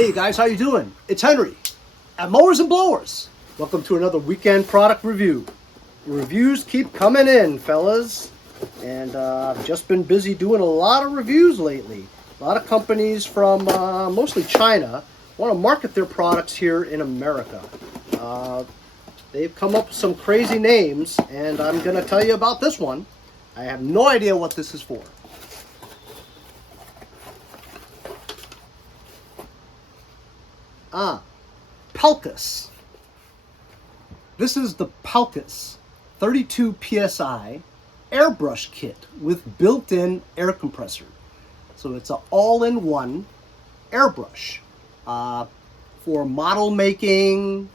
Hey guys, how you doing? It's Henry at Mowers and Blowers. Welcome to another weekend product review. The reviews keep coming in, fellas. And I've just been busy doing a lot of reviews lately. A lot of companies from mostly China want to market their products here in America. They've come up with some crazy names, and I'm going to tell you about this one. I have no idea what this is for. PELCAS. This is the PELCAS 32 PSI Airbrush kit with built-in air compressor. So it's an all-in-one airbrush for model making,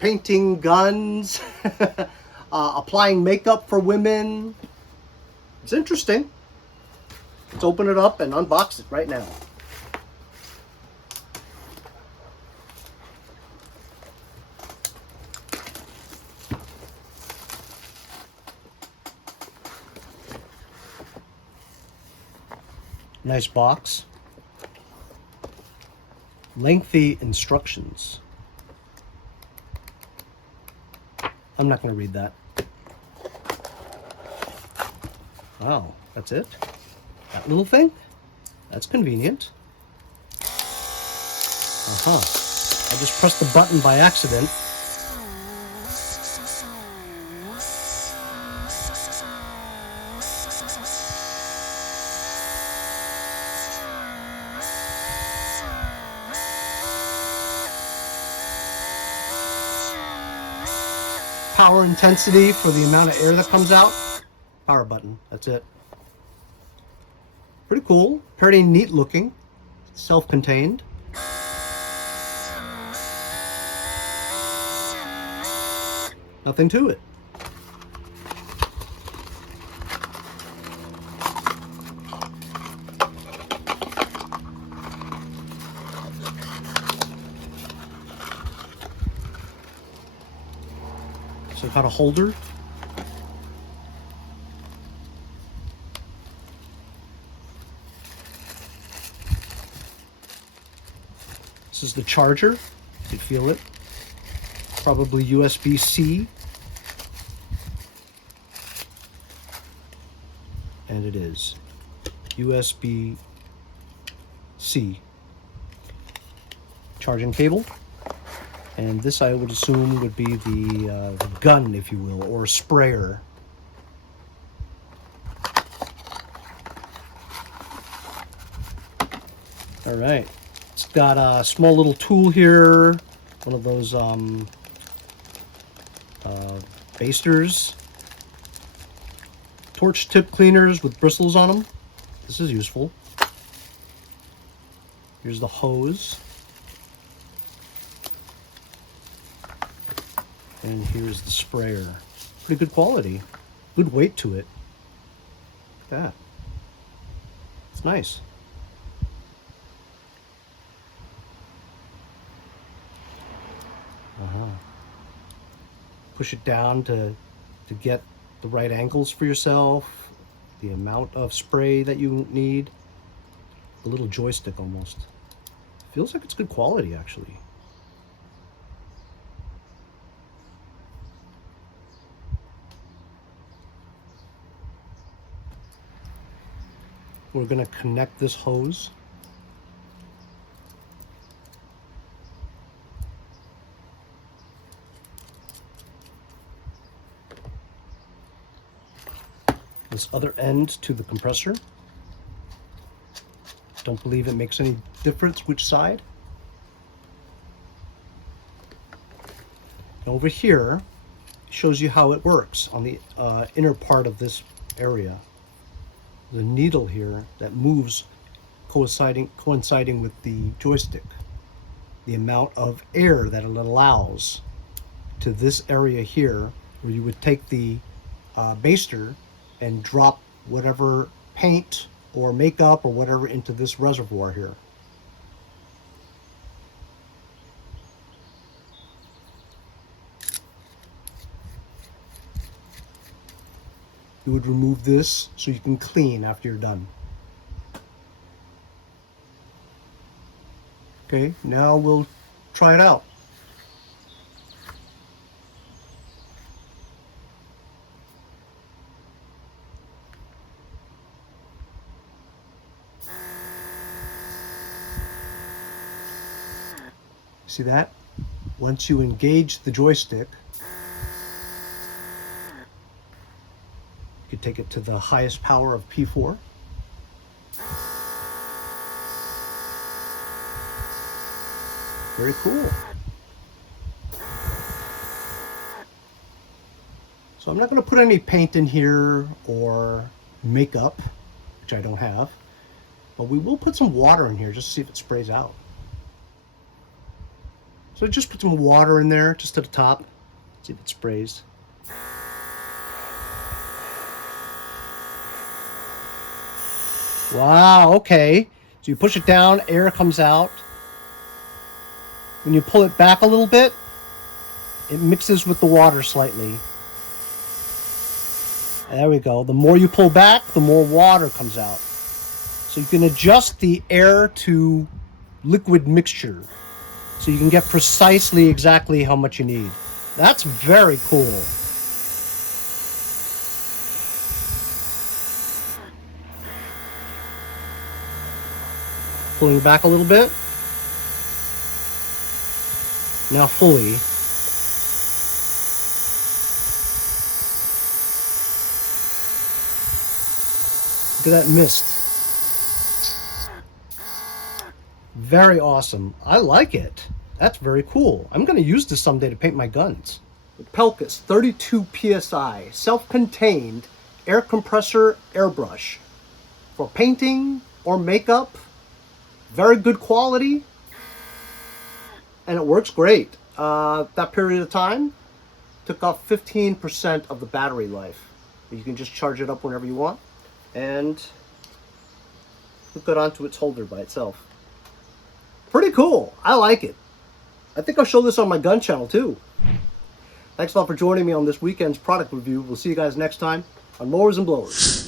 painting guns, applying makeup for women. It's interesting. Let's open it up and unbox it right now. Nice box. Lengthy instructions. I'm not going to read that. Wow, that's it? That little thing? That's convenient. I just pressed the button by accident. Power intensity for the amount of air that comes out. Power button, that's it. Pretty cool, pretty neat looking, self-contained. Nothing to it. So I've got a holder. This is the charger. You can feel it. Probably USB-C. And it is USB-C. Charging cable. And this, I would assume, would be the gun, if you will, or sprayer. All right. It's got a small little tool here, one of those basters. Torch tip cleaners with bristles on them. This is useful. Here's the hose. And here's the sprayer. Pretty good quality. Good weight to it. Look at that. It's nice. Push it down to get the right angles for yourself, the amount of spray that you need. A little joystick almost. Feels like it's good quality, actually. We're going to connect this hose. This other end to the compressor. Don't believe it makes any difference which side. And over here shows you how it works on the inner part of this area. The needle here that moves coinciding with the joystick. The amount of air that it allows to this area here, where you would take the baster and drop whatever paint or makeup or whatever into this reservoir here. You would remove this so you can clean after you're done. Okay, now we'll try it out. See that? Once you engage the joystick, you can take it to the highest power of P4. Very cool. So I'm not going to put any paint in here or makeup, which I don't have, but we will put some water in here just to see if it sprays out. So just put some water in there just to the top, see if it sprays. Wow, okay. So you push it down, air comes out. When you pull it back a little bit, it mixes with the water slightly. There we go. The more you pull back, the more water comes out. So you can adjust the air to liquid mixture. So you can get precisely exactly how much you need. That's very cool. Pulling back a little bit. Now fully. Look at that mist. Very awesome. I like it. That's very cool. I'm going to use this someday to paint my guns. The PELCAS 32 PSI self-contained air compressor airbrush for painting or makeup. Very good quality, and it works great. That period of time took off 15% of the battery life. You can just charge it up whenever you want and hook it onto its holder by itself. Pretty cool. I like it. I think I'll show this on my gun channel too. Thanks a lot for joining me on this weekend's product review. We'll see you guys next time on Mowers and Blowers.